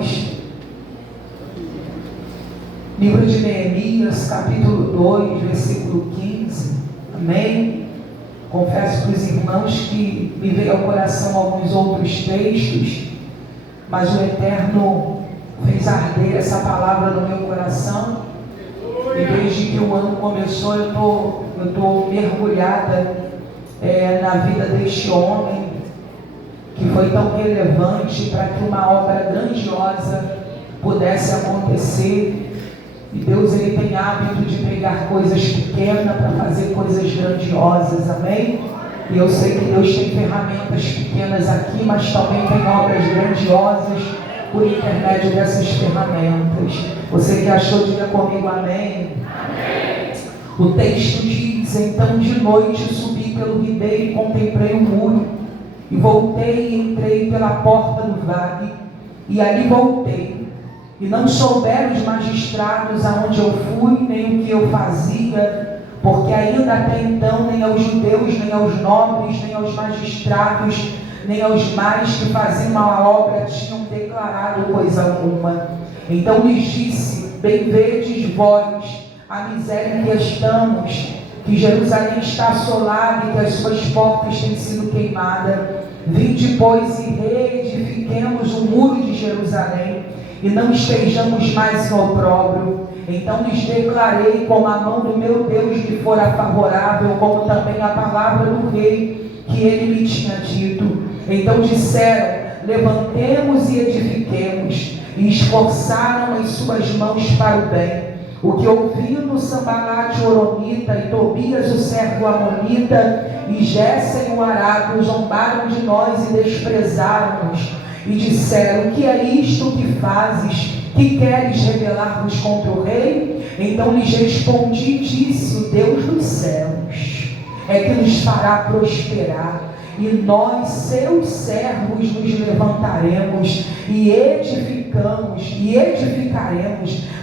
nós. Livro de Neemias, capítulo 2, versículo 15. Amém? Confesso para os irmãos que me veio ao coração alguns outros textos, mas o Eterno fez arder essa palavra no meu coração. E desde que o ano começou, eu estou mergulhada na vida deste homem, que foi tão relevante para que uma obra grandiosa pudesse acontecer. E Deus, Ele tem hábito de pegar coisas pequenas para fazer coisas grandiosas, amém? E eu sei que Deus tem ferramentas pequenas aqui, mas também tem obras grandiosas por intermédio dessas ferramentas. Você que achou, diga comigo amém. Amém. O texto diz: então de noite subi pelo ribeiro e contemplei o muro, e voltei e entrei pela porta do vale, e ali voltei. E não souberam os magistrados aonde eu fui, nem o que eu fazia, porque ainda até então nem aos judeus, nem aos nobres, nem aos magistrados, nem aos mais que faziam a obra tinham declarado coisa alguma. Então lhes disse: bem vedes vós a miséria em que estamos, que Jerusalém está assolada e que as suas portas têm sido queimadas. Vinde, pois, e reedifiquemos o muro de Jerusalém, e não estejamos mais em opróbrio. Então lhes declarei, como a mão do meu Deus lhe fora favorável, como também a palavra do rei que ele me tinha dito. Então disseram: levantemos e edifiquemos, e esforçaram as suas mãos para o bem. O que ouvindo Sambalate o Horonita e Tobias o servo Amonita e Gessem o Arado zombaram de nós e desprezaram-nos. E disseram: que é isto que fazes? Que queres rebelar-vos contra o rei? Então lhes respondi e disse: o Deus dos céus é que nos fará prosperar, e nós, seus servos, nos levantaremos e edificaremos,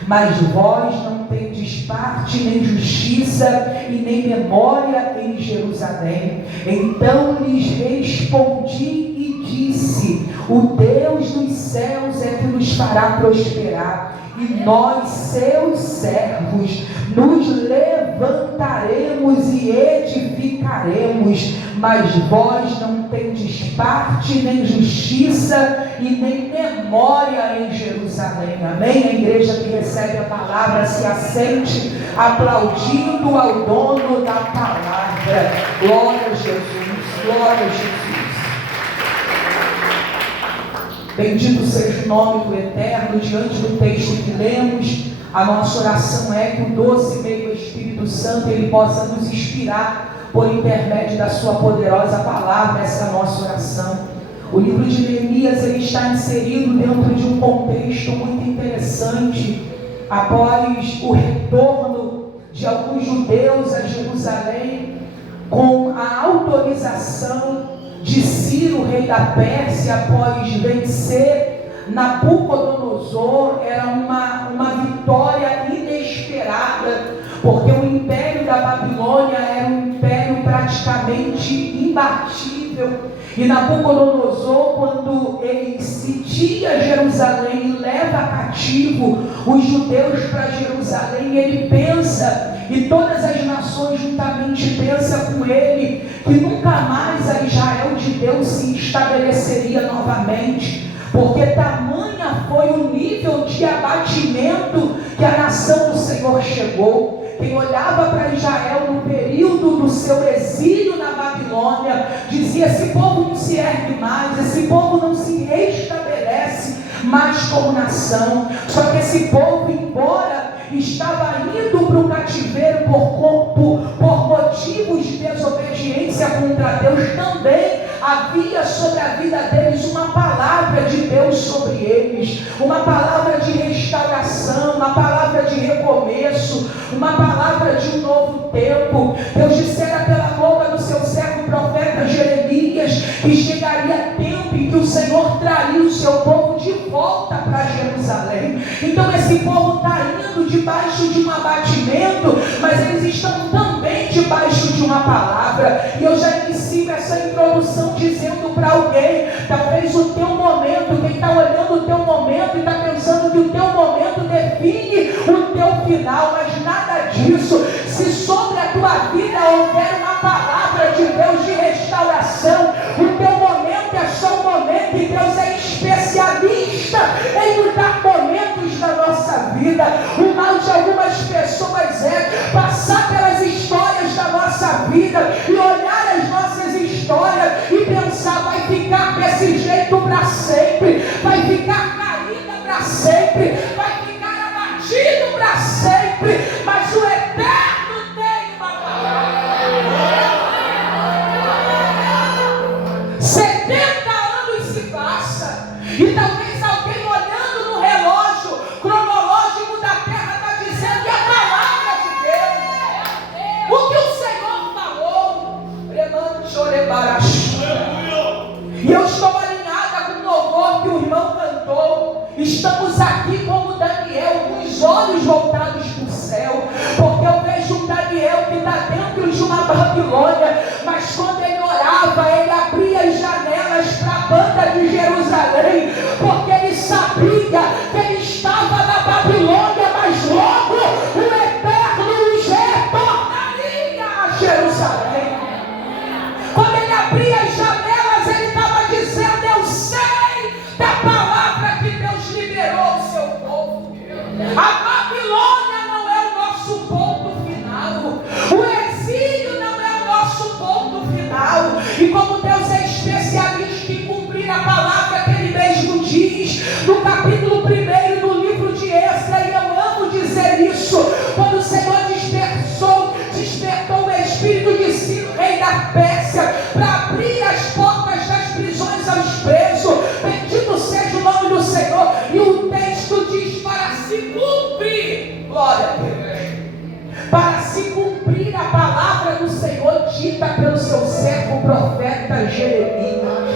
mas vós não tendes parte, nem justiça, e nem memória em Jerusalém. Então lhes respondi e disse: o Deus dos céus é que nos fará prosperar, e nós, seus servos, nos levantaremos e edificaremos, mas vós não tendes parte, nem justiça, e nem memória em Jerusalém. Amém? A igreja que recebe a palavra se assente, aplaudindo ao dono da palavra. Glória a Jesus, glória a Jesus. Bendito seja o nome do Eterno. Diante do texto que lemos, a nossa oração é que o doce meio Espírito Santo ele possa nos inspirar por intermédio da sua poderosa palavra. Essa é a nossa oração. O livro de Neemias ele está inserido dentro de um contexto muito interessante. Após o retorno de alguns judeus a Jerusalém, com a autorização de Ciro, rei da Pérsia, após vencer Nabucodonosor, era uma vitória inesperada, porque o império da Babilônia era um império praticamente imbatível. E Nabucodonosor, quando ele sitia Jerusalém e leva cativo os judeus para Jerusalém, ele pensa, e todas as nações juntamente pensam com ele, que nunca mais a Israel de Deus se estabeleceria novamente, porque tamanha foi o nível de abatimento que a nação do Senhor chegou. Quem olhava para Israel no período do seu exílio na Babilônia, dizia: esse povo não se ergue mais, esse povo não se restabelece mais como nação. Só que esse povo, embora estava indo para o cativeiro por motivos de desobediência contra Deus, também havia sobre a vida deles uma palavra de Deus sobre eles, uma palavra de restauração, uma palavra de recomeço, uma palavra de um novo tempo. Deus dissera pela boca do seu servo profeta Jeremias que chegaria tempo em que o Senhor traria o seu povo de volta para Jerusalém. Então esse povo está indo debaixo de um abatimento, mas eles estão também debaixo de uma palavra. E eu já inicio essa introdução dizendo para alguém: talvez o teu momento tenha está olhando o teu momento e está pensando que o teu momento define o teu final, mas nada disso. Se sobre a tua vida houver uma palavra de Deus de restauração, o teu momento é só um momento, e Deus é especialista em mudar momentos da nossa vida. O mal de algumas pessoas é passar pelas histórias da nossa vida e olhar as nossas histórias e pensar: vai ficar desse jeito para sempre, vai ficar caída para sempre, vai ficar abatido para sempre, mas o Eterno tem uma palavra. 70 anos se passa e talvez alguém olhando no relógio cronológico da terra está dizendo que a palavra de Deus, o que o Senhor falou, e eu estou alinhada com o louvor que o irmão cantou. Estamos aqui como Daniel, com os olhos voltados para o céu, porque eu vejo um Daniel que está dentro de uma Babilônia, mas quando ele orava, ele abria as janelas para a banda de Jerusalém, porque ele sabia que ele estava na Babilônia, mas logo o Eterno os retornaria a Jerusalém. Quando ele abria as janelas, ele estava dizendo: eu sei da palavra que Deus liberou ao seu povo. A Babilônia não é o nosso ponto final, o exílio não é o nosso ponto final. E como Deus é especialista em cumprir a palavra que Ele mesmo diz no capítulo 1 do livro de Esdras, e eu amo dizer isso, quando o Senhor despertou o espírito de Ciro, rei da Pérsia, para abrir as portas das prisões aos presos. Bendito seja o nome do Senhor. E o texto diz: para se cumprir, glória a Deus, para se cumprir a palavra do Senhor dita pelo seu servo profeta Jeremias.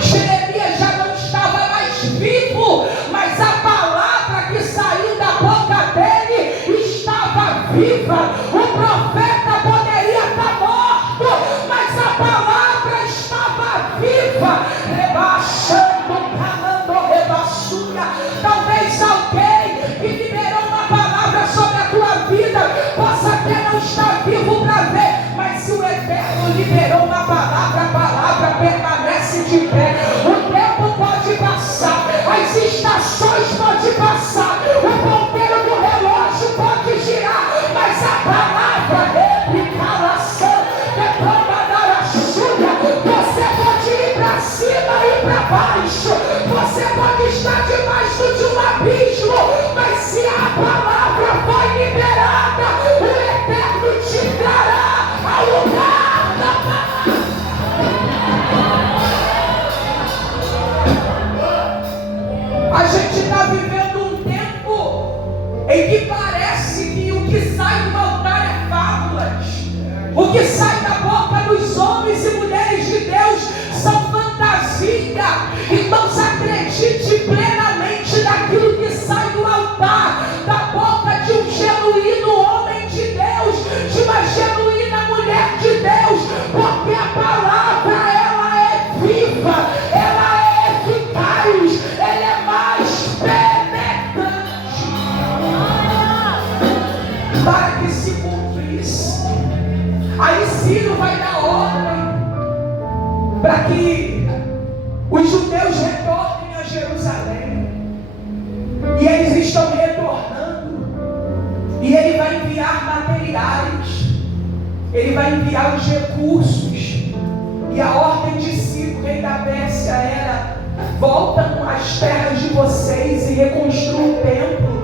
Jeremias já não estava mais vivo, mas a palavra que saiu da boca dele estava viva. O profeta poderia estar morto, mas a palavra estava viva. Rebaixando, canando, rebaixuia. Talvez alguém que liberou uma palavra sobre a tua vida possa até não estar vivo para ver, mas se o Eterno liberou uma palavra, a palavra permanece de pé. O tempo pode passar, as estações podem passar, o ponteiro do relógio pode girar, mas a palavra repicalação, você pode ir para cima e para baixo, você pode estar debaixo de um abismo, mas se a palavra foi liberada, o Eterno te trará ao lugar da palavra. A gente está vivendo um tempo em que parece que o que sai do altar é fábulas, o que sai da boca dos homens e mulheres de Deus são fantasia. Então se acredite plenamente naquilo que sai do altar, da boca de um genuíno homem de Deus, de uma genuína mulher de Deus, porque a palavra, ela é viva, ela é eficaz, ela é mais penetrante. Para que se cumprisse, aí Ciro vai dar ordem para que os judeus retornem a Jerusalém, e eles estão retornando, e ele vai enviar materiais, ele vai enviar os recursos, e a ordem de Ciro, rei da Pérsia, era: voltam às terras de vocês e reconstruam o templo,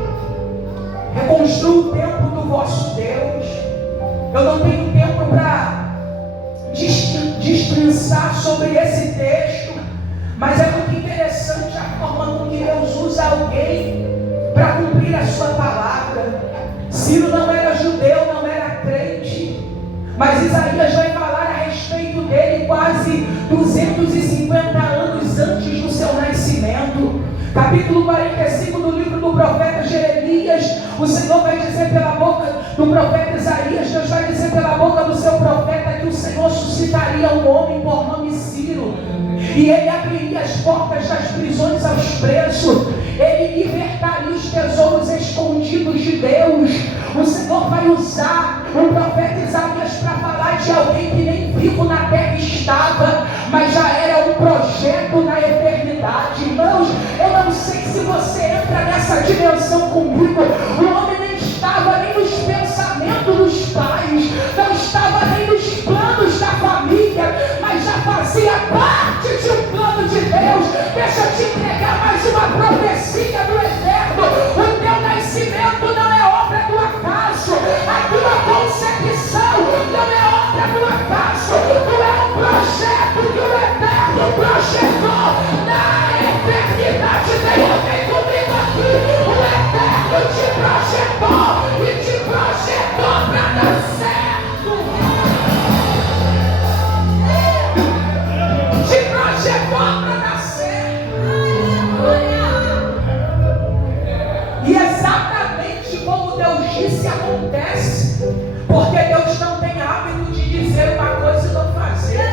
reconstruam o templo do vosso Deus. Eu não tenho tempo para destrinçar sobre esse texto, mas é muito interessante a forma como Deus usa alguém para cumprir a sua palavra. Ciro não era judeu, não era crente, mas Isaías vai falar a respeito dele quase 250 anos antes do seu nascimento. Capítulo 45 do livro do profeta Jeremias, o Senhor vai dizer pela boca do profeta Isaías, Deus vai dizer pela boca do seu profeta que o Senhor suscitaria um homem por nome Ciro, e ele abriria abriria as portas das prisões aos presos, Ele libertaria os tesouros escondidos de Deus. O Senhor vai usar o profeta Isaías para falar de alguém que nem vivo na terra estava, mas já era um projeto na eternidade. Irmãos, eu não sei se você entra nessa dimensão comigo. O homem nem estava nem nos pensamentos dos pais, não estava nem nos planos da família, mas já fazia parte de um plano de Deus. Deixa eu te entregar mais uma profecia do Eterno. O teu nascimento não é obra do acaso, a tua concepção não é obra do acaso. Tu é um projeto que o Eterno projetou na eternidade. Tem alguém comigo aqui? O Eterno te projetou e te projetou para dar certo. Te projetou para dar certo. E exatamente como Deus disse acontece, porque Deus não tem hábito de dizer uma coisa e não fazer.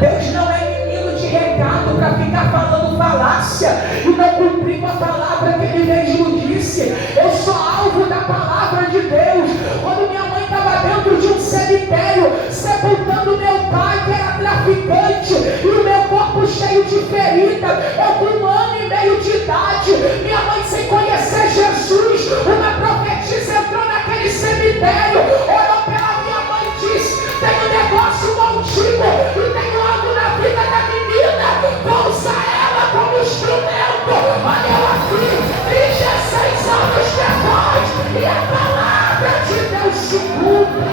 Deus não é menino de recado para ficar falando falácia e não cumprir com a palavra que Ele mesmo disse. Eu sou alvo da palavra de Deus. Quando minha mãe estava dentro de um cemitério, sepultando meu pai que era traficante, e o meu corpo cheio de ferida, eu com 1 ano e meio de idade, minha mãe sem conhecer Jesus, uma profetisa entrou naquele cemitério, olhou pela minha mãe e disse: tem um negócio contigo e tem algo na vida da menina, vou usar ela como instrumento. Olha eu aqui, 36 anos depois, e a palavra de Deus se cumpre.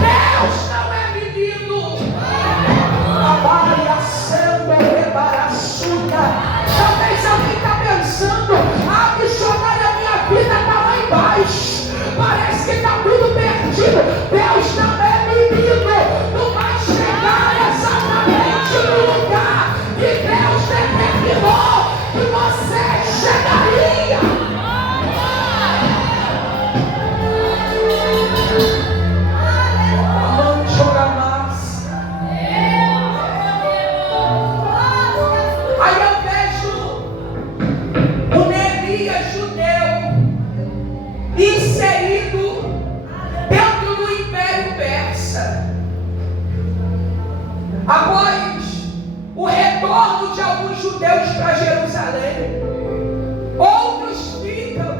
Deus não é menino. Trabalha sendo rebaraçuda. Talvez alguém está pensando: ah, missionária, a minha vida está lá embaixo, parece que está tudo perdido. Deus não é menino. Tu vai chegar exatamente no lugar que Deus determinou que você chegaria. Aí eu vejo o Neemias judeu inserido dentro do Império Persa. Após o retorno de alguns judeus para Jerusalém, outros ficam,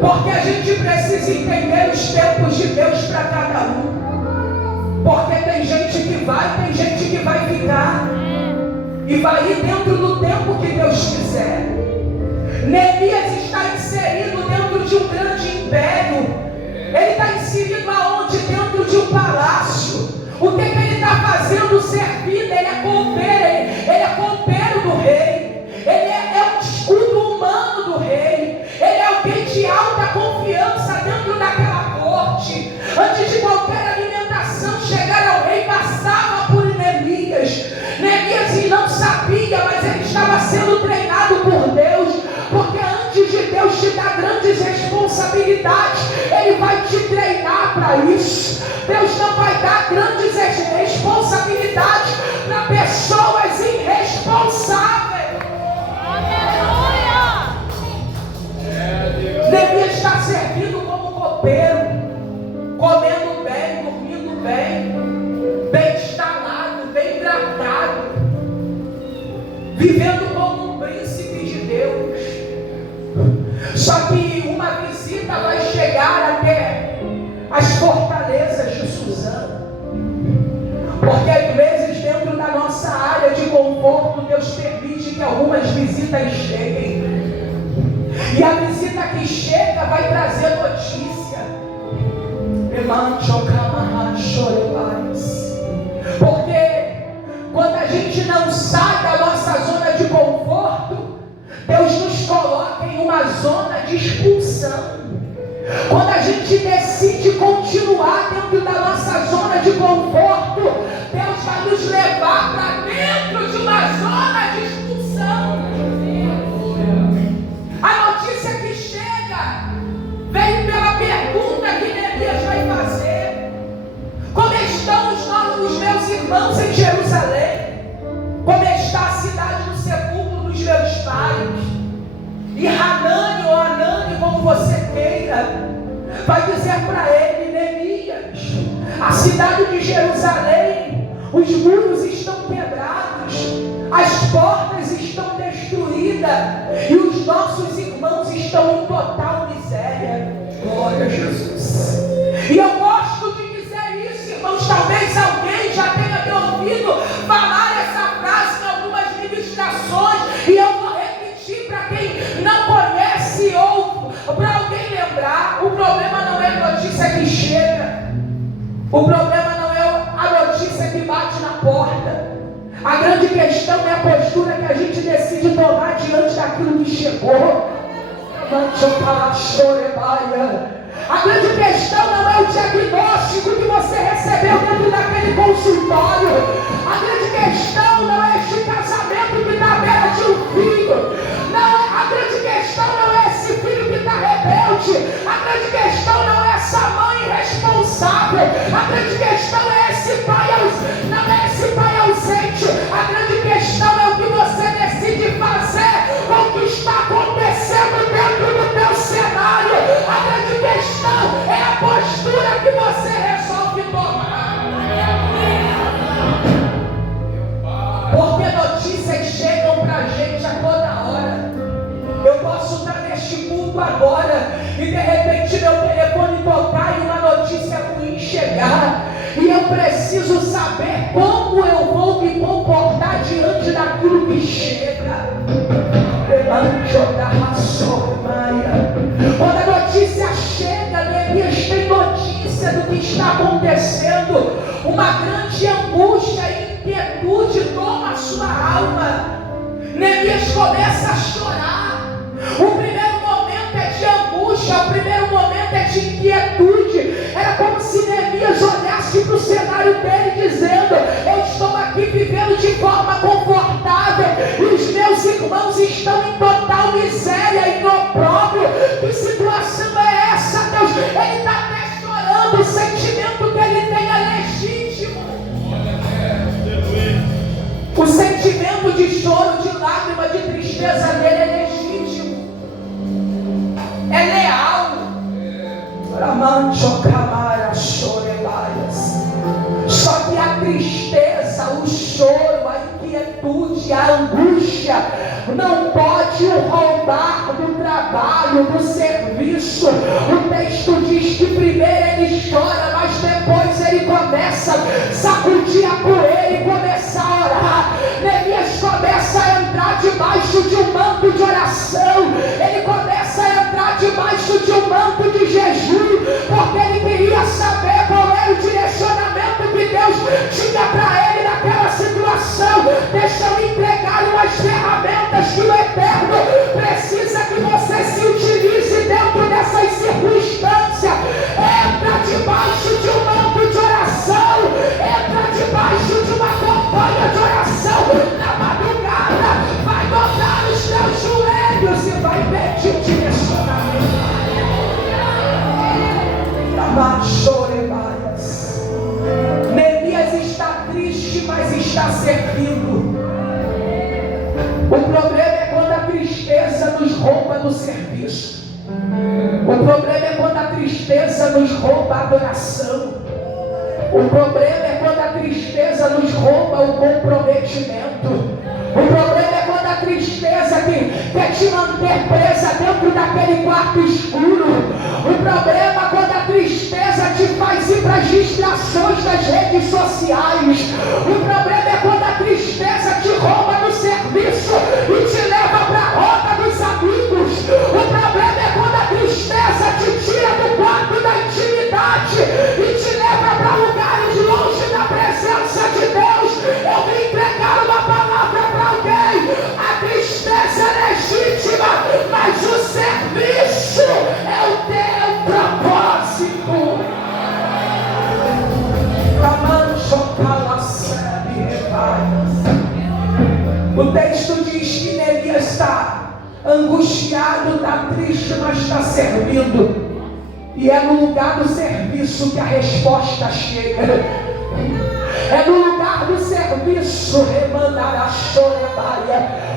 porque a gente precisa entender os tempos de Deus para cada um. Porque tem gente que vai, tem gente que vai ficar, e vai ir dentro do tempo que Deus quiser. Neemias está inserido dentro de um grande império. Ele está inserido aonde? Dentro de um palácio. O que ele está fazendo? Servindo. Ele é copeiro. Ele é copeiro do rei. Ele é um escudo humano do rei. Ele é alguém de alta confiança dentro daquela corte. Antes de qualquer alimentação chegar ao rei, passava por Neemias. Neemias não sabia, mas ele estava sendo treinado por Deus. Porque antes de Deus te dar grandes responsabilidades, Ele vai te treinar para isso. Deus não vai dar grandes responsabilidades para pessoas irresponsáveis. Neemias está servindo como copeiro, comendo bem, dormindo bem, bem instalado, bem tratado, vivendo como um príncipe de Deus. Só que uma visita vai chegar até as fortalezas de Suzã, porque às vezes dentro da nossa área de conforto Deus permite que algumas visitas cheguem, e a visita que chega vai trazer notícia. Porque quando a gente não sai da nossa zona de conforto, Deus nos coloca em uma zona de expulsão. Quando a gente decide continuar dentro da nossa zona de conforto, Deus vai nos levar para dentro de uma zona de expulsão. A notícia que chega vem pela pergunta que Neemias vai fazer: como estão os meus irmãos em chega, vai dizer para ele: Neemias, a cidade de Jerusalém, os muros estão quebrados, as portas estão destruídas e os nossos irmãos estão em total miséria. Glória a Jesus. E eu gosto de dizer isso, irmãos. Talvez alguém já tenha me ouvido falar essa frase em algumas ministrações, e eu vou repetir para quem não conhece ou para alguém lembrar. O problema não é a notícia que chega, o problema não é a notícia que bate na porta. A grande questão é a postura que a gente decide tomar diante daquilo que chegou. A grande questão não é o diagnóstico que você recebeu dentro daquele consultório. A grande questão não é este casamento que está à beira de um filho. A grande questão não é esse filho que está rebelde. A grande questão não é essa mãe irresponsável. A grande questão é esse pai ausente. Não é esse pai ausente. A grande questão é o que você decide fazer com o que está acontecendo dentro do teu cenário. A grande questão é a postura que você resolve tomar. Porque notícias chegam pra gente a toda hora. Eu posso estar neste culto agora e de repente meu telefone tocar e uma notícia ruim chegar, e eu preciso saber como eu vou me comportar diante daquilo que chega. Quando a notícia chega, Neemias tem notícia do que está acontecendo. Uma grande angústia e inquietude toma a sua alma. Neemias começa a chorar. O primeiro momento é de angústia, o primeiro momento é de inquietude. Era como se Neemias olhasse para o cenário dele dizendo: eu estou aqui vivendo de forma confortável e os meus irmãos estão em total miséria e opróbrio. Que situação é essa, Deus? Ele está até chorando. O sentimento que ele tem é legítimo. O sentimento de choro, de lágrima, de tristeza dele é legítimo, é leal. Só que a tristeza, o choro, a inquietude, a angústia não pode o roubar do trabalho, do serviço. O texto diz que primeiro ele chora, mas depois ele começa a sacudir a poeira e começar a orar. Neemias começa a entrar debaixo de um manto de oração. Ele começa a entrar debaixo de um manto de jejum, porque ele queria saber qual era o direcionamento que Deus tinha para ele naquela situação. Deixa eu entregar umas ferramentas que o Eterno precisa que você se utilize dentro dessas circunstâncias. Entra debaixo de um manto de oração, entra debaixo de uma campanha de oração. Na madrugada, vai dobrar os teus joelhos e vai pedir direcionamento. Neemias está triste, mas está servindo. O problema é quando a tristeza nos rouba do serviço. O problema é quando a tristeza nos rouba a adoração. O problema é quando a tristeza nos rouba o comprometimento. O problema é quando a tristeza quer te manter presa dentro daquele quarto escuro. O problema é quando a tristeza te faz ir para as distrações das redes sociais. O problema é quando a tristeza te rouba do serviço e te leva para a roda dos amigos. O problema é quando a tristeza te tira do quarto da intimidade e te leva para lugares longe da presença de Deus. Eu vim entregar uma palavra para alguém. A tristeza é legítima, mas o serviço é o teu propósito. O texto diz que Neemias está angustiado, está triste, mas está servindo. E é no lugar do serviço que a resposta chega. É no lugar do serviço.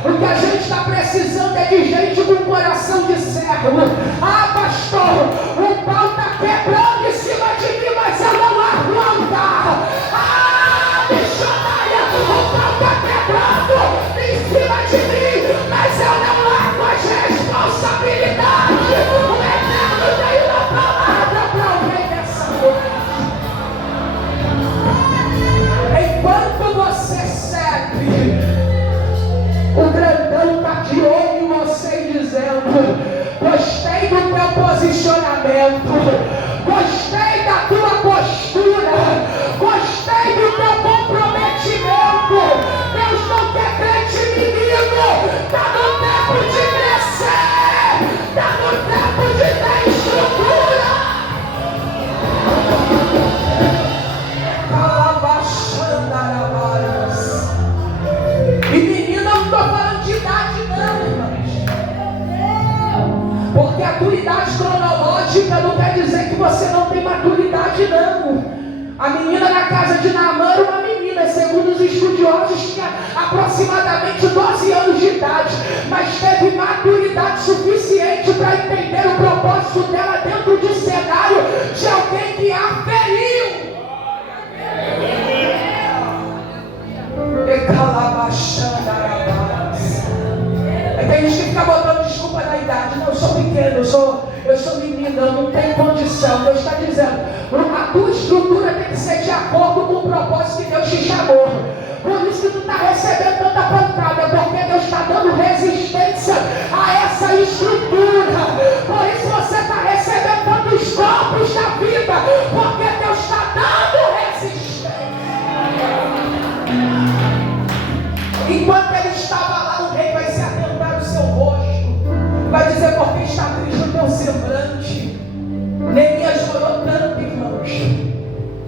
O que a gente está precisando é de gente com coração de servo. Ah, pastor, posicionamento, gostei da tua postura, gostei do teu comprometimento. Deus não quer crente menino, está no tempo de crescer, está no tempo de ter estrutura. E menina, eu não estou falando de idade não, irmãos, porque a tua idade cronológica não quer dizer que você não tem maturidade não. A menina na casa de Naamã era uma menina, segundo os estudiosos, tinha aproximadamente 12 anos de idade, mas teve maturidade suficiente para entender o propósito dela dentro de cenário de alguém que a feriu. Tem gente que fica botando desculpa na idade. Não, eu sou pequeno, eu sou menina, eu não tenho condição. Deus está dizendo, a tua estrutura tem que ser de acordo com o propósito que Deus te chamou. Por isso que tu está recebendo tanta pancada, porque Deus está dando resistência a essa estrutura. Por isso você está recebendo tantos golpes da vida, porque Deus está dando resistência. Enquanto ele estava lá, o rei vai se atentar no seu rosto, vai dizer, porque está triste o teu semblante. Neemias chorou tanto, irmãos.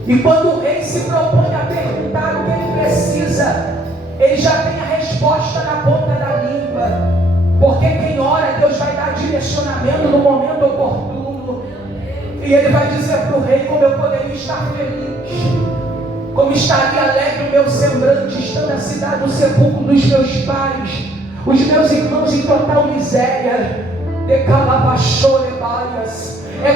E quando o rei se propõe a perguntar o que ele precisa, ele já tem a resposta na ponta da língua. Porque quem ora, Deus vai dar direcionamento no momento oportuno. E ele vai dizer para o rei como eu poderia estar feliz, como estaria alegre o meu semblante, estando na cidade do sepulcro dos meus pais, os meus irmãos em total miséria. É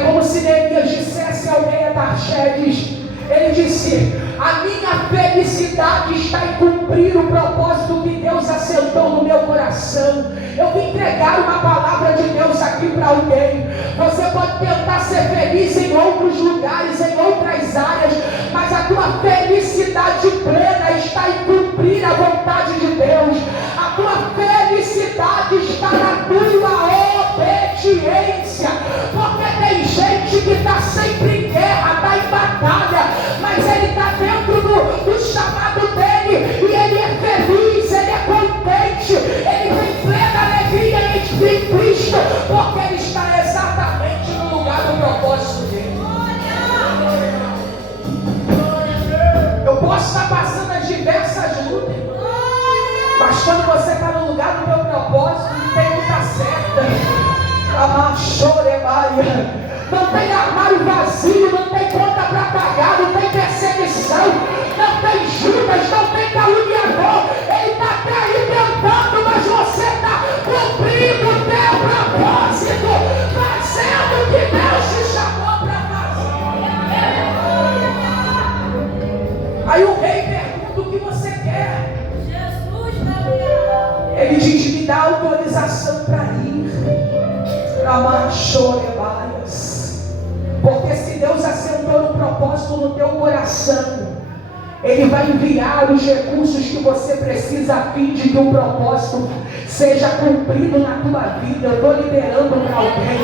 como se Neemias dissesse ao rei Artaxerxes, ele disse, a minha felicidade está em cumprir o propósito que Deus assentou no meu coração. Eu vim entregar uma palavra de Deus aqui para alguém. Você pode tentar ser feliz em outros lugares, em outras áreas, mas a tua felicidade plena está em cumprir a vontade de Deus. A tua felicidade está na tua obediência. Porque tem gente que está sempre em guerra, está em batalha, mas ele está dentro do chamado dele, e ele é feliz, ele é contente, ele tem plena alegria em Cristo, porque ele está exatamente no lugar do propósito dele. Eu posso estar passando as diversas lutas, mas quando você está no lugar do meu propósito, não tem luta certa. Não tem armário vazio, não tem conta para pagar, não tem perseguição, não tem Judas, não tem caluniador. Ele está até aí tentando, mas você está cumprindo o teu propósito, fazendo o que Deus te chamou para fazer. Aí o rei pergunta o que você quer. Ele diz, me dá autorização para ir. Porque se Deus assentou no propósito no teu coração, Ele vai enviar os recursos que você precisa a fim de que o propósito seja cumprido na tua vida. Eu estou liberando para alguém.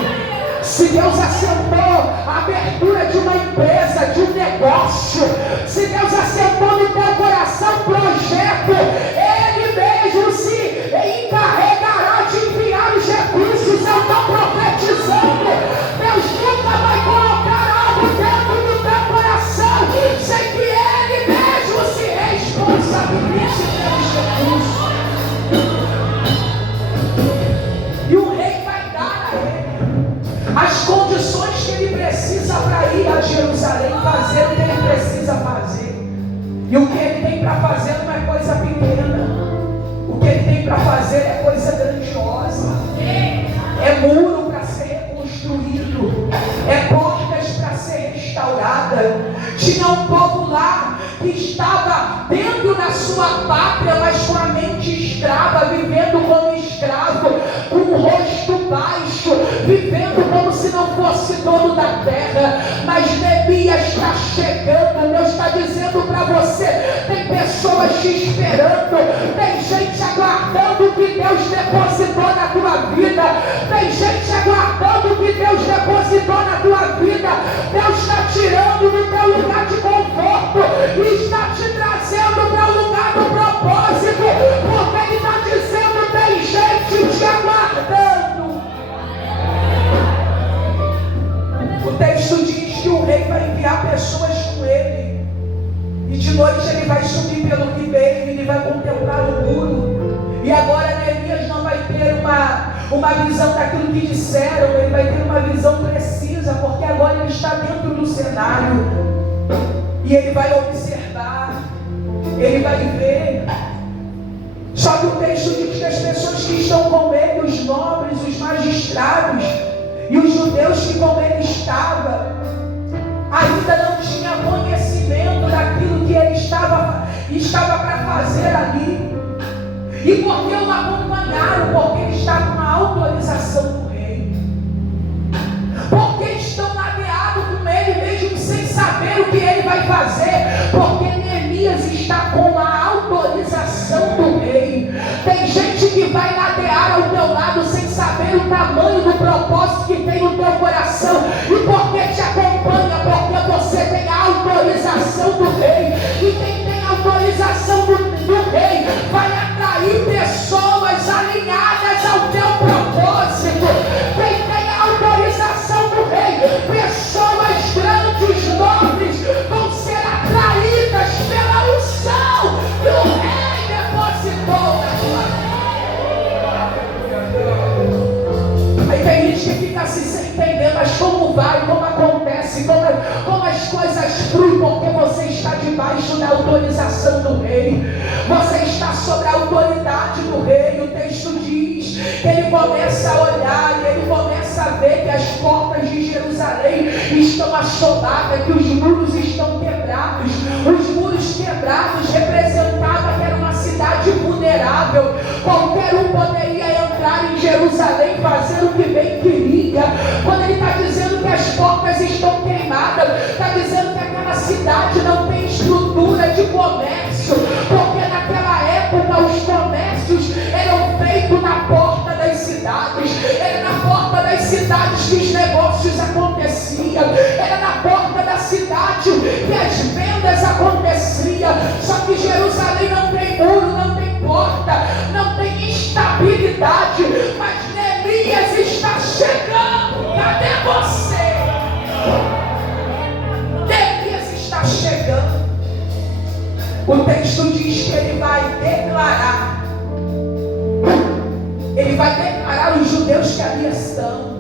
Se Deus assentou a abertura de uma empresa, de um negócio, se Deus assentou no teu coração projeto, Ele mesmo se encarregará de enviar os recursos. Eu estou profetizando. Deus nunca vai colocar algo dentro do teu coração sem que Ele mesmo se responsabilize pelos recursos. E o rei vai dar a ele as condições que ele precisa para ir a Jerusalém, fazer o que ele precisa fazer. E o que ele tem para fazer não é coisa pequena. O que ele tem para fazer é coisa grandiosa. É muro para ser reconstruído, é portas para ser restaurada. Tinha um povo lá que estava dentro da sua pátria, mas com a mente escrava, vivendo como escravo, com o rosto baixo, vivendo como se não fosse dono da terra. Mas Neemias está chegando. Deus está dizendo para você, tem pessoas te esperando, tem gente aguardando o que Deus depositou na tua vida, tem gente aguardando o que Deus depositou sentou na tua vida, Deus está tirando do teu lugar de conforto e está te trazendo para o lugar do propósito, porque Ele está dizendo: tem gente te aguardando. O texto diz que o rei vai enviar pessoas com ele, e de noite ele vai subir pelo ribeiro, ele vai contemplar o muro, e agora Neemias não vai ter uma visão daquilo que disseram, ele vai ter uma visão precisa, porque agora ele está dentro do cenário, e ele vai observar, ele vai ver. Só que o texto diz que as pessoas que estão com ele, os nobres, os magistrados e os judeus que com ele estavam, ainda não tinham conhecimento daquilo que ele estava para fazer ali. E porque o acompanharam? Porque ele está com a autorização do rei. Porque estão ladeados com ele mesmo sem saber o que ele vai fazer. Porque Neemias está com a autorização do rei. Tem gente que vai ladear ao teu lado sem saber o tamanho do propósito que tem no teu coração. E porque te acompanha, porque você tem a autorização do rei. E quem tem a autorização do rei vai atrair pessoas alinhadas ao teu propósito. Quem tem a autorização do rei, pessoas grandes, nobres, vão ser atraídas pela unção que o rei depositou na tua vida. Aí tem gente que fica assim sem entender, mas como vai, como acontece, como as coisas fluem, porque você está debaixo da autorização do rei, você está sobre a autoridade do rei. O texto diz que ele começa a olhar e ele começa a ver que as portas de Jerusalém estão assoladas, que os muros estão quebrados. Os muros quebrados representavam que era uma cidade vulnerável, qualquer um poderia entrar em Jerusalém, fazer o que bem queria. Quando ele está dizendo que as portas estão queimadas, está dizendo que aquela cidade não tem estrutura de comércio, porque naquela época os comércios eram feitos na porta das cidades, era na porta das cidades que os negócios aconteciam, era na porta da cidade que as vendas aconteciam. Só que Jerusalém não tem muro, não tem porta, não tem estabilidade, mas Neemias está chegando. Cadê você? Neemias está chegando. O texto diz que ele vai declarar os judeus que ali estão,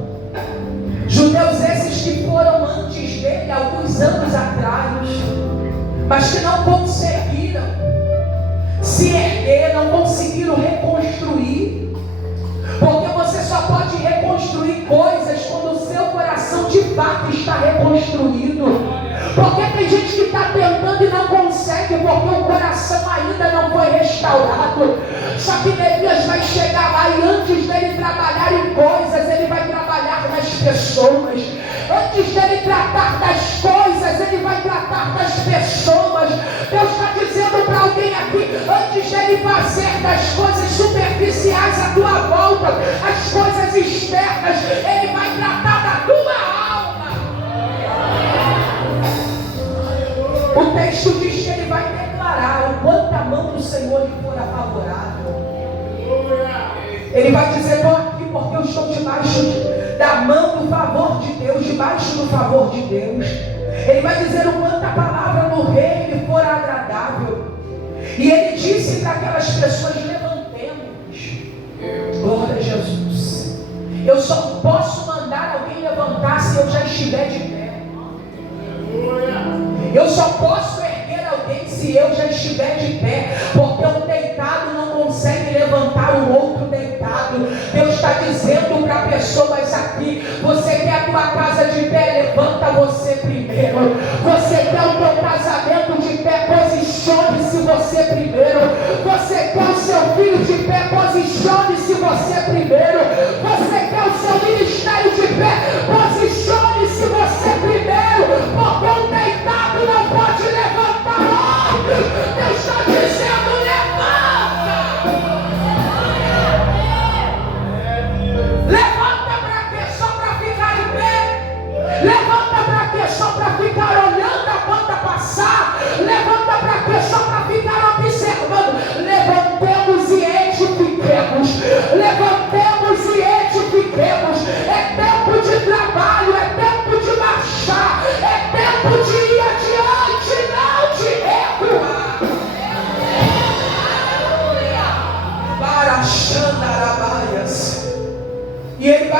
judeus esses que foram antes dele alguns anos atrás, mas que não conseguiram se erguer, não conseguiram reconstruir, porque você só pode reconstruir coisas quando o seu coração de fato está reconstruído. Porque tem gente que está tentando e não consegue, porque o coração ainda não foi restaurado. Só que Neemias vai chegar lá e antes dele trabalhar em coisas, ele vai trabalhar nas pessoas. Antes dele tratar das coisas, ele vai tratar das pessoas. Deus está dizendo para alguém aqui, antes dele fazer das coisas superficiais à tua volta, as coisas externas, ele vai tratar da tua alma. O texto diz que ele vai declarar o quanto a mão do Senhor lhe fora favorável. Ele vai dizer: estou aqui porque eu estou debaixo da mão do favor de Deus, debaixo do favor de Deus. Ele vai dizer o quanto a palavra do rei lhe fora agradável. E ele disse para aquelas pessoas: levantemos. Glória a Jesus. Eu só posso mandar alguém levantar se eu já estiver de pé. Eu só posso erguer alguém se eu já estiver de pé, porque um deitado não consegue levantar o outro deitado. Deus está dizendo para pessoas aqui: você quer a tua casa de pé, levanta você primeiro. Você quer o teu casamento de pé, posicione-se você primeiro. Você quer o seu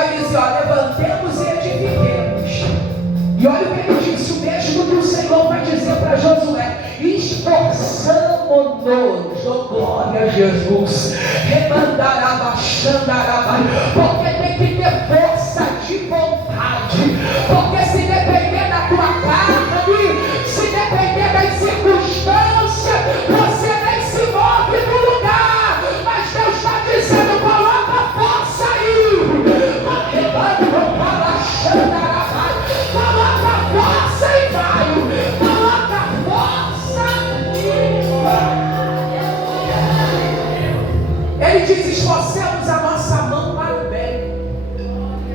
vai dizer, ó, levantemos e edifiquemos. E olha o que ele disse, o mesmo que o Senhor vai dizer para Josué: esforçamo-nos, oh glória a Jesus, porque tem que ter força de vontade, porque se depender da tua carne, se depender das circunstâncias, você nem se move do lugar, mas Deus está dizendo, coloca força aí, coloca força e vai, coloca força e vai. Ele diz, esforcemos a nossa mão para o bem.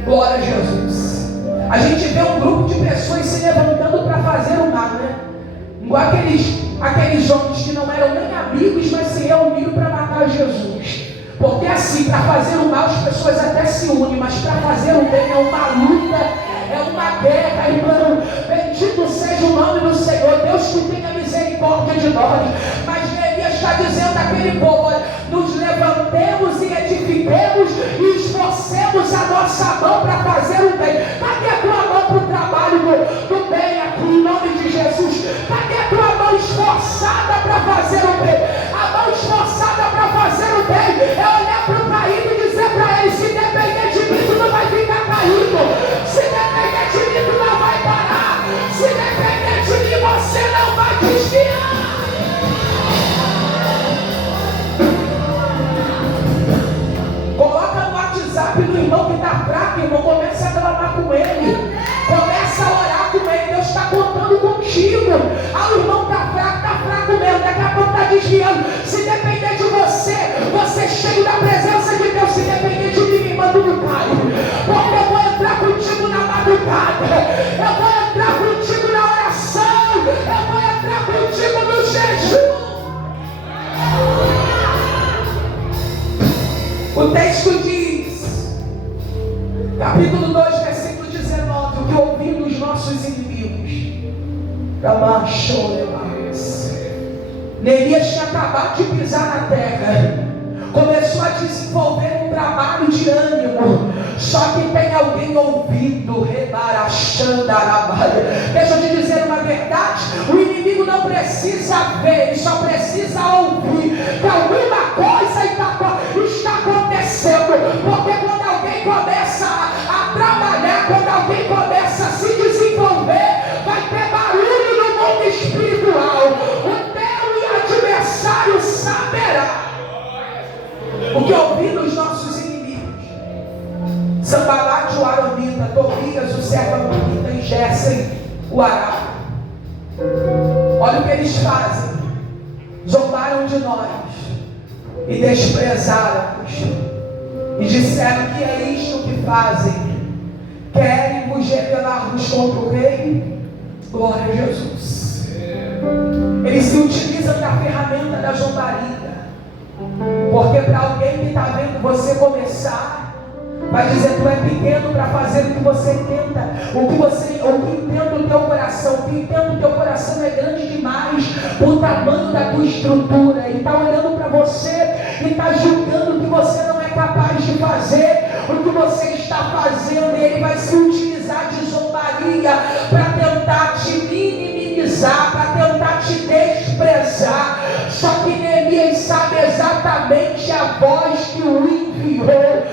Glória a Jesus. A gente vê um grupo de pessoas se levantando para fazer o mal, né? Igual aqueles homens que não eram nem amigos, mas se reuniram para matar Jesus. Porque assim, para fazer o mal as pessoas até se unem, mas para fazer o bem é uma luta, é uma guerra, irmão. Bendito seja o nome do Senhor. Deus que tenha misericórdia de nós. Mas Neemias está dizendo àquele povo, olha, nos levantemos e edifiquemos e esforcemos a nossa mão para fazer o bem. Cadê a tua mão para o trabalho do bem aqui, em nome de Jesus? Cadê a tua mão esforçada para fazer o bem? A mão esforçada para fazer o bem é olhar para o caído e dizer para ele, se depender de mim, tu não vai ficar caído. Se depender de mim, tu não vai parar. Se depender de mim, você não vai desviar. Coloca no WhatsApp do irmão que está fraco, irmão, começa a clamar com ele, começa a orar com ele. Deus está contando contigo. Ah, o irmão está fraco mesmo, daqui a pouco está desviando. Se depender de você, você cheio da presença de Deus. Se depender de mim, me manda no caio, porque eu vou entrar contigo na madrugada, eu vou entrar contigo na oração, eu vou entrar contigo no jejum. O texto diz, capítulo 2, versículo 19, o que ouvindo os nossos inimigos, Neemias tinha acabado de pisar na terra, começou a desenvolver um trabalho de ânimo, só que tem alguém ouvindo, deixa eu te dizer uma verdade, o inimigo não precisa ver, ele só precisa ouvir que alguma coisa está acontecendo, porque quando alguém começa a trabalhar, quando alguém começa a se desenvolver, vai ter barulho no mundo espiritual, o teu adversário saberá. O que ouvindo os nossos inimigos, Sanbalate o Aramita, Tobias o servo Amonita e Gésem o Arábio, olha o que eles fazem: zombaram de nós e desprezaram-nos e disseram, que é isto que fazem? Querem vos rebelar-vos contra o rei? Glória a Jesus. Eles se utilizam da ferramenta da zombaria, porque para alguém que está vendo você começar, vai dizer, tu é pequeno para fazer o que você tenta, o que entende o teu coração, o que entende o teu coração é grande demais o tamanho da tua estrutura, e está olhando para você e está julgando que você não é capaz de fazer o que você está fazendo, e ele vai se utilizar de zombaria para tentar te minimizar, para tentar te desprezar. Só que Neemias sabe exatamente a voz que o enviou,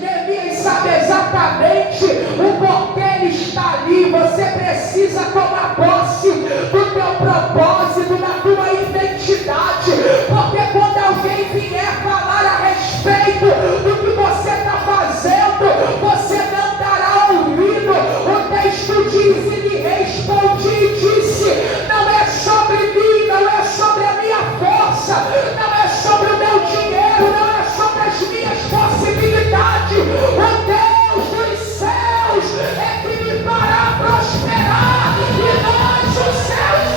Neemias sabe exatamente o porquê ele está ali. Você precisa tomar posse do teu propósito, da tua identidade, porque quando alguém vier falar a respeito do que você está fazendo, você não dará ouvido. O texto diz, e lhe respondi e disse, não é sobre mim, não é sobre a minha força, não é sobre o meu dinheiro, não é sobre as minhas possibilidades. O Deus dos céus é que me fará prosperar, e nós, os seus servos.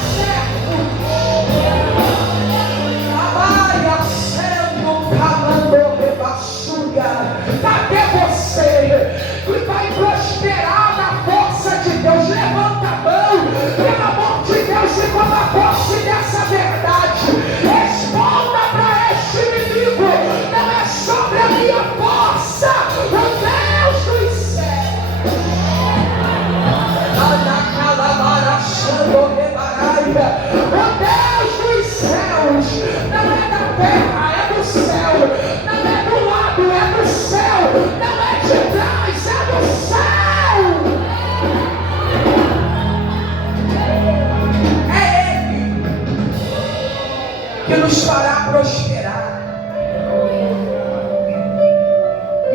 Cadê você que vai prosperar na força de Deus? Levanta a mão, pelo amor de Deus, e toma posse dessa verdade. Responda para este inimigo, não é sobre a minha força, o Deus dos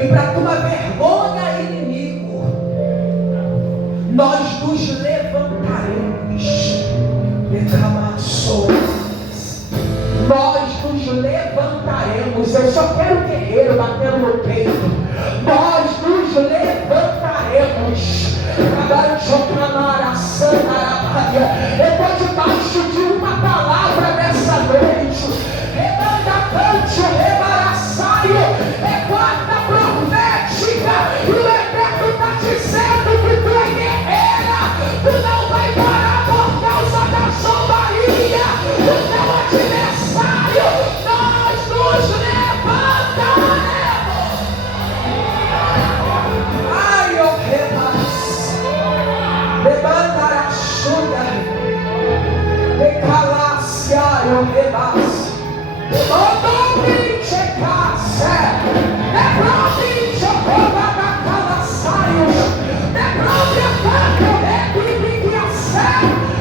e para tua vergonha, inimigo, nós nos levantaremos. Nós nos levantaremos. Eu só quero guerreiro batendo no peito. Nós nos levantaremos. Eu estou debaixo de uma palavra nessa noite. Rebandacante, rebaraçaio, é guarda profética. E o Eterno está dizendo que tu é guerreira. Tu não vai parar por causa da zombaria do teu adversário. Nós nos levantaremos. Ai, o rebas. Levanta a chuva. Decalácia, o rebas. Levantou-me, casa. Levante, Jeová da calaçaios. Levante a faca, repique a sé.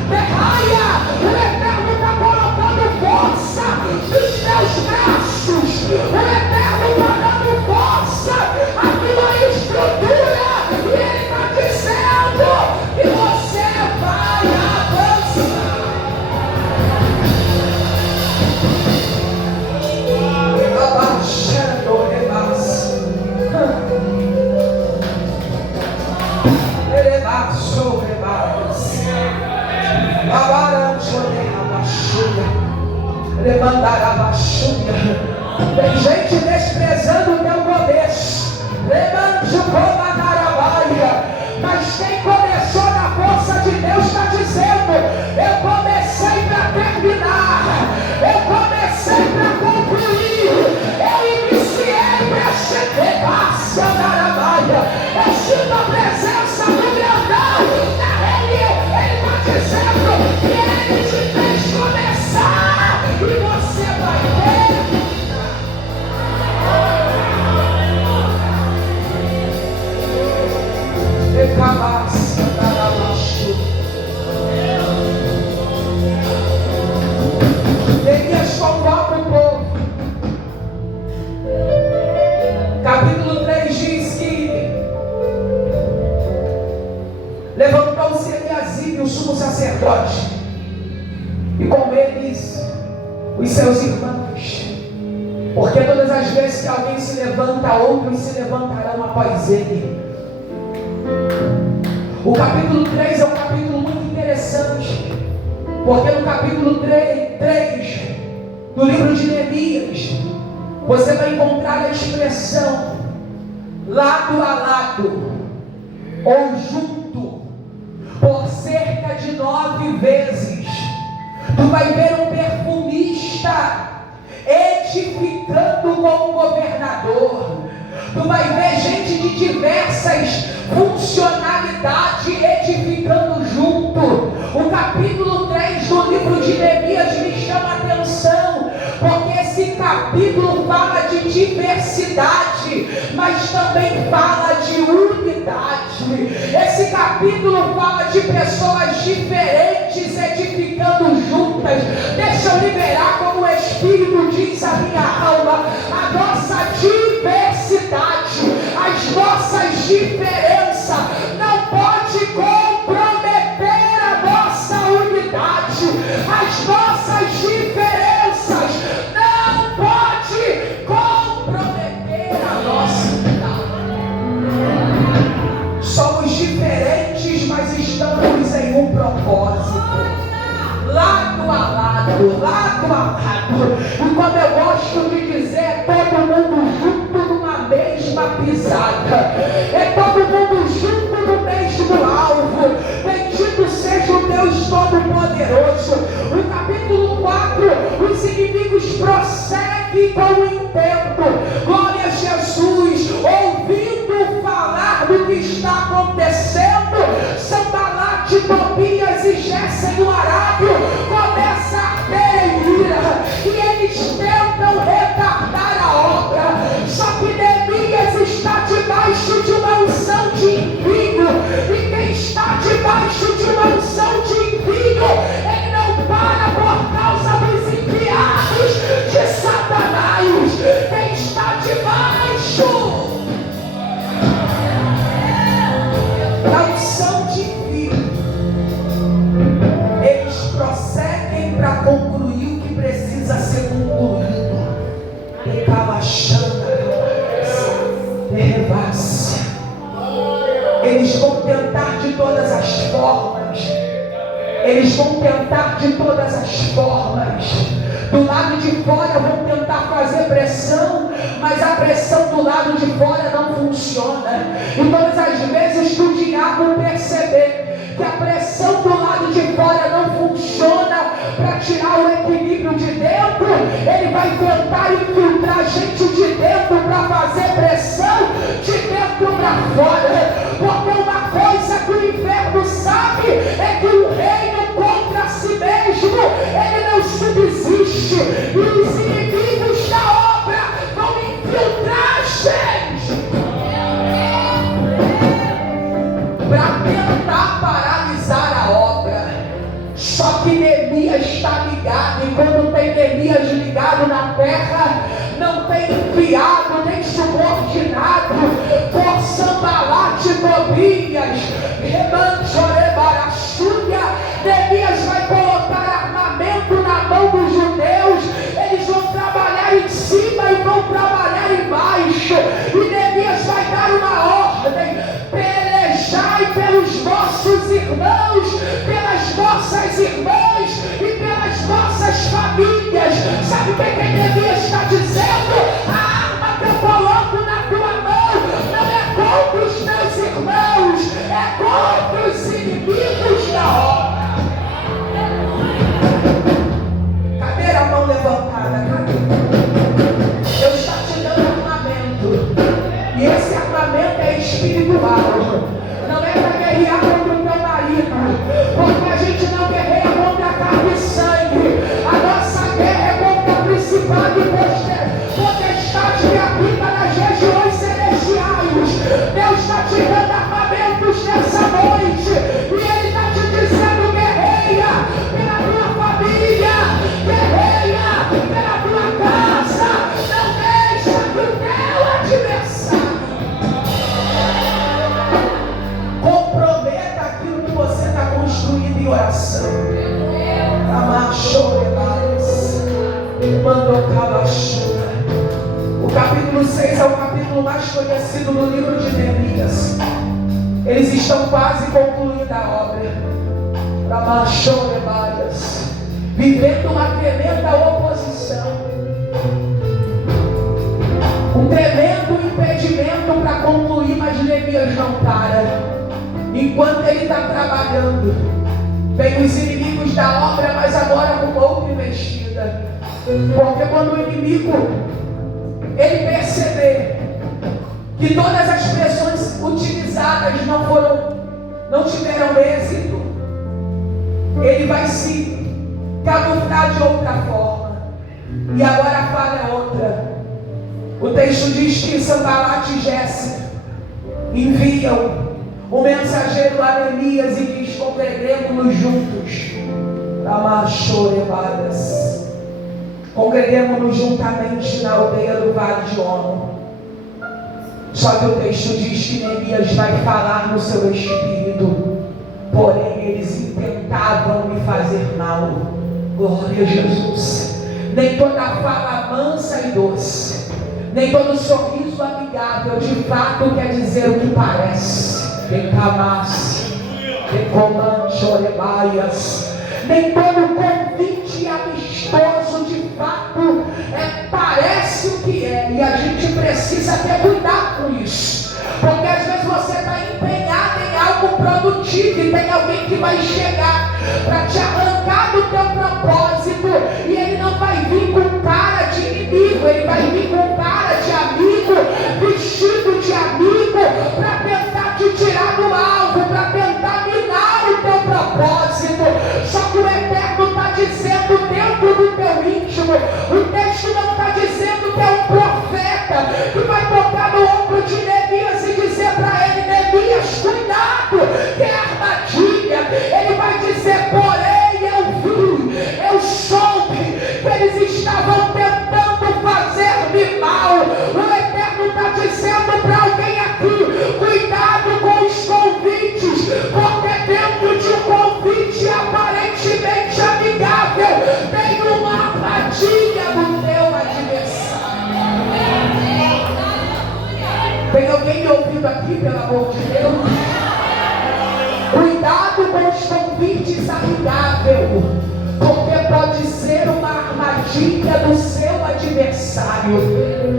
Derraia, o Eterno está colocando força nos teus braços. O Eterno está dando força à tua estrutura. E Ele está dizendo que você vai avançar. Abaixando, rebaixo. Elevaço, rebaixo. Abaranço, rebaixuia. Levantar a baixuia. Tem gente desprezando o teu começo. Levante o povo na arabaia. Mas quem começou na força de Deus está dizendo: eu comecei para terminar. Eu comecei para concluir. Eu iniciei para chegar na arabaia. Eu sinto a presença do grandão. Ele está dizendo que Ele te fez começar. E você vai terminar. Decalácia, daramachu. Neemias convoca o povo. Capítulo 3 diz que levantou-se Eliasibe, o sumo sacerdote, e com eles os seus irmãos, porque todas as vezes que alguém se levanta, outros se levantarão após ele. O capítulo 3 é um capítulo muito interessante, porque no capítulo 3 do livro de Neemias, você vai encontrar a expressão lado a lado, ou junto, por cerca de 9 vezes. Tu vai ver um perfumista edificando com o governador. Tu vai ver gente de diversas funcionalidades edificando junto. O capítulo 3 do livro de Neemias me chama a atenção, porque esse capítulo fala de diversidade, mas também fala de unidade. Esse capítulo fala de pessoas diferentes edificando juntas. Deixa eu liberar como o Espírito diz a minha alma, a nossa diversidade, as nossas diferenças não pode comprometer a nossa unidade. As nossas diferenças não pode comprometer a nossa unidade. Somos diferentes, mas estamos em um propósito. Lado a lado, lado a lado. E como eu gosto de dizer, é todo mundo junto numa mesma pisada. É todo mundo junto no mesmo alvo. Bendito seja o Deus Todo-Poderoso. No capítulo 4, os inimigos prosseguem com o intento. Glória a Jesus. Ouvindo falar do que está acontecendo, Sanbalat, Tobias e Gesem, o arábio, começa a ter ira. E eles tentam retardar a obra. Só que Neemias está debaixo de uma unção de envio. E quem está debaixo de uma unção de envio, ele não para por causa dos enviados de Satanás. Quem está debaixo Revassa. Eles vão tentar de todas as formas. Eles vão tentar de todas as formas. Do lado de fora vão tentar fazer pressão, mas a pressão do lado de fora não funciona. E todas as vezes que o diabo perceber que a pressão do lado de fora não funciona para tirar o equilíbrio de dentro, ele vai tentar infiltrar a gente de dentro para fazer pressão de dentro para fora. Porque uma coisa que o inferno sabe é que o reino contra si mesmo, ele não subsiste. E os inimigos da obra vão infiltrar a gente para tentar paralisar a obra. Só que Neemias está ligado, e quando tem Neemias ligado na terra, não tem enviado nem subordinado por Sanbalate e Tobias. Neemias vai colocar armamento na mão dos judeus. Eles vão trabalhar em cima e vão trabalhar embaixo. E Neemias vai dar uma ordem: pelejai pelos vossos irmãos, pelas vossas irmãs e pelas vossas famílias. Sabe o que Neemias está dizendo? A arma que eu coloco na tua mão não é contra os meus irmãos, é contra os inimigos da obra. Cadê a mão levantada? Cadê? Deus está te dando armamento, e esse armamento é espiritual. Não é para guerrear contra o teu marido, porque a gente não guerreia contra carne e sangue. A nossa guerra é contra principado e potestade que habita nas regiões celestiais. Deus está te dando armamentos nessa noite, e Ele está te dizendo: guerreia pela tua família, guerreia pela tua casa. Não deixa que o teu adversário comprometa aquilo que você está construindo em oração. O capítulo 6 é o capítulo mais conhecido do livro de Neemias. Eles estão quase concluindo a obra. Vivendo uma tremenda oposição, um tremendo impedimento para concluir, mas Neemias não para. Enquanto ele está trabalhando, vem os inimigos da obra, mas agora com outra investida. Porque quando o inimigo ele perceber que todas as pressões utilizadas não tiveram êxito, ele vai se camuflar de outra forma. E agora a fala é outra. O texto diz que Sanbalate e Géssem enviam o mensageiro a Neemias e diz: congreguemos-nos juntos. Congreguemos-nos juntamente na aldeia do Vale de Ono. Só que o texto diz que Neemias vai falar no seu espírito, porém eles intentavam me fazer mal. Glória a Jesus. Nem toda fala mansa e doce, nem todo sorriso amigável de fato quer dizer o que parece. Nem todo convite amistoso de fato parece o que é. E a gente precisa ter cuidado com isso, porque às vezes você está empenhado em algo produtivo e tem alguém que vai chegar para te arrancar do teu propósito, e ele não vai vir com cara de inimigo, ele vai vir com cara de amigo, vestido de amigo, para tentar te tirar do alvo, para tentar minar o teu propósito. Só que o Eterno está dizendo dentro do teu íntimo, o texto não está dizendo que é um profeta que vai tocar no ombro de Neemias e dizer para ele: Neemias, cuidado, que é armadilha. Ele vai dizer: porém eu vi, eu Tem alguém me ouvindo aqui, pelo amor de Deus? Cuidado com os convites amigáveis, porque pode ser uma armadilha do seu adversário.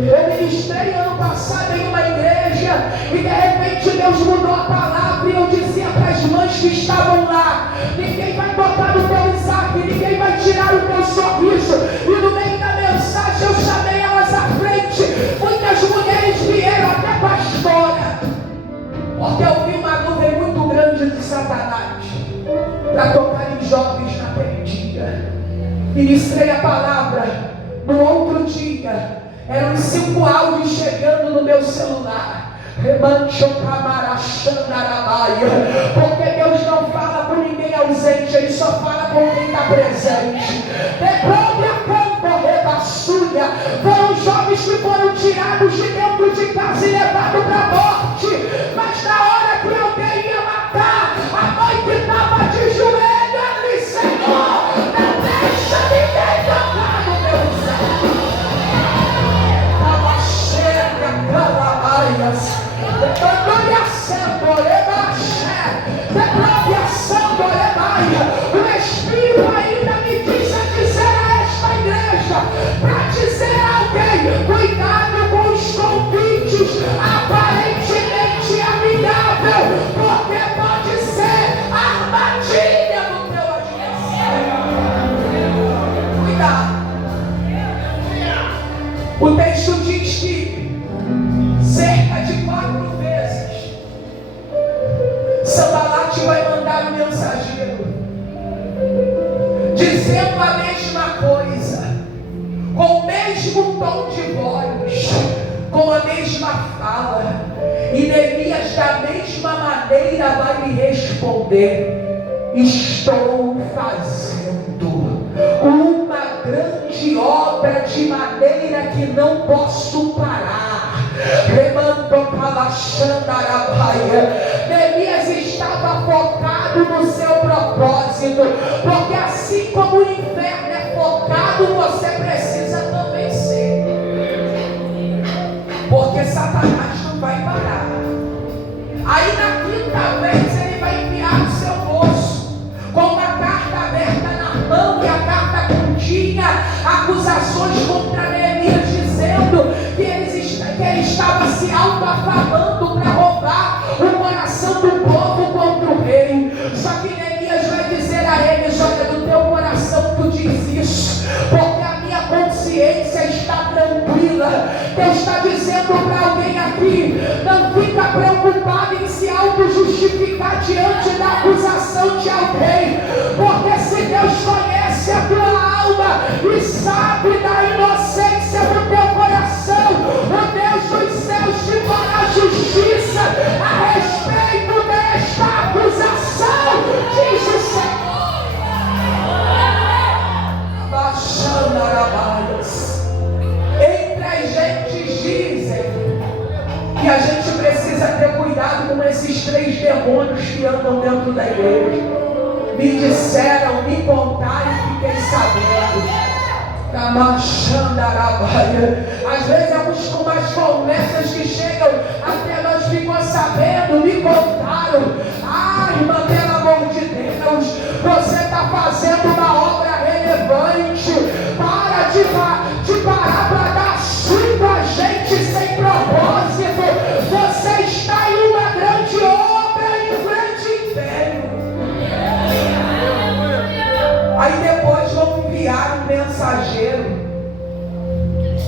Eu ministrei ano passado em uma igreja e de repente Deus mudou a palavra e eu dizia para as mães que estavam lá: ninguém vai tocar no teu Isaac, ninguém vai tirar o teu sorriso. E no meio da mensagem eu chamei elas à frente. Muitas mulheres vieram, até pastora, porque eu vi uma nuvem muito grande de Satanás para tocar em jovens naquele dia. Ministrei a palavra. No outro dia, eram 5 áudios chegando no meu celular. Porque Deus não fala com ninguém ausente, Ele só fala com quem está presente. Foram jovens que foram tirados de dentro de casa e levados para a morte. Mas na hora que alguém ia matar, a mãe que estava de joelho ali: Senhor, não deixa ninguém tocar no meu sangue. Estava cheia, calabaias. O Espírito ainda me diz a dizer a esta igreja, para dizer a alguém: cuidado com os convites aparentemente amigáveis, porque pode ser armadilha do teu adversário. Cuidado. O texto diz que cerca de 4 vezes Sanbalate vai mandar o mensageiro dizendo a mesma coisa, com o mesmo tom de voz, com a mesma fala, e Neemias da mesma maneira vai lhe responder: estou fazendo uma grande obra de maneira que não posso parar. Neemias estava focado no seu propósito, porque assim como o inferno é focado, você precisa também ser, porque Satanás não vai parar. Aí na quinta vez ele vai enviar o seu moço com uma carta aberta na mão, e a carta continha acusações contra Neemias, dizendo que ele estava se autoafamando para roubar o coração do povo contra o rei. Só que Neemias vai dizer a eles: olha, do teu coração tu diz isso, porque a minha consciência está tranquila. Deus está dizendo para alguém aqui: não fica preocupado em se auto-justificar diante da acusação de alguém, porque se Deus conhece a tua alma e sabe da inocência do teu coração, o Deus dos céus te fará justiça a respeito desta acusação, diz o Senhor. Entre as gentes dizem que a gente precisa ter cuidado com esses 3 demônios que andam dentro da igreja. Me disseram, me contaram e fiquei sabendo. Às vezes algumas conversas que chegam até nós ficam sabendo, me contaram: ah, irmã, pelo amor de Deus, você está fazendo uma obra relevante, para de parar para dar assunto a gente sem propósito. Você está em uma grande obra, em um grande império. Aí depois vão enviar um mensageiro,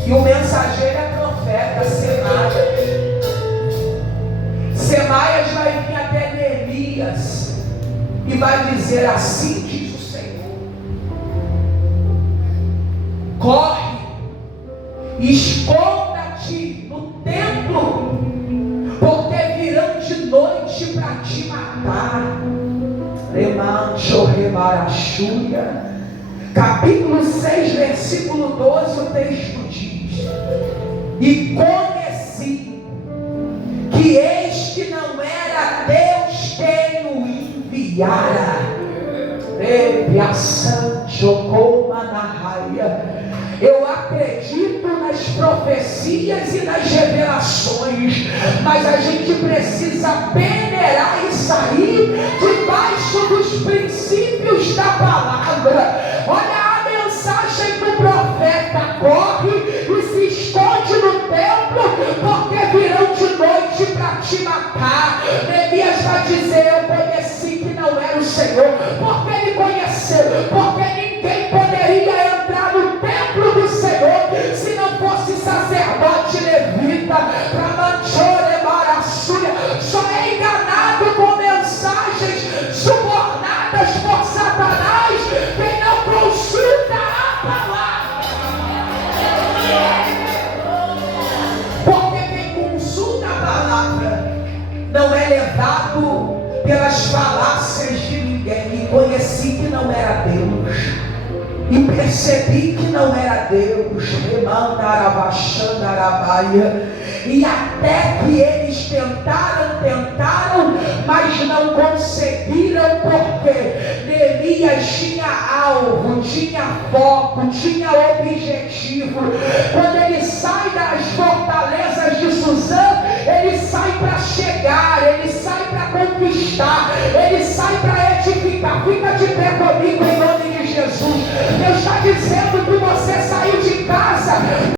e o mensageiro é profeta Semaias. Semaias vai vir até Neemias e vai dizer: assim diz o Senhor, corre, esconda-te no templo, porque virão de noite para te matar. Capítulo 6, versículo 12, o texto diz: e conheci que este não era Deus quem o enviara. Eu acredito nas profecias e nas revelações, mas a gente precisa peneirar e sair debaixo dos princípios da palavra. Olha a mensagem do profeta: corre e se esconde no templo, porque virão de noite para te matar. Neemias vai dizer: eu conheci que não era o Senhor. Porque ele conheceu? Porque ninguém poderia entrar no templo do Senhor se não fosse sacerdote levita. Para manchore marassuia. Só é enganado com mensagens subornadas por Satanás quem não consulta a palavra. Porque quem consulta a palavra não é levado pelas falácias de ninguém. E conheci que não era Deus, e percebi que não era Deus. E até que eles tentaram, mas não conseguiram, porque Neemias tinha alvo, tinha foco, tinha objetivo. Quando ele sai das fortalezas de Suzã, ele sai para chegar, ele sai para conquistar, ele sai para edificar. Fica de pé comigo em nome de Jesus. Deus está dizendo que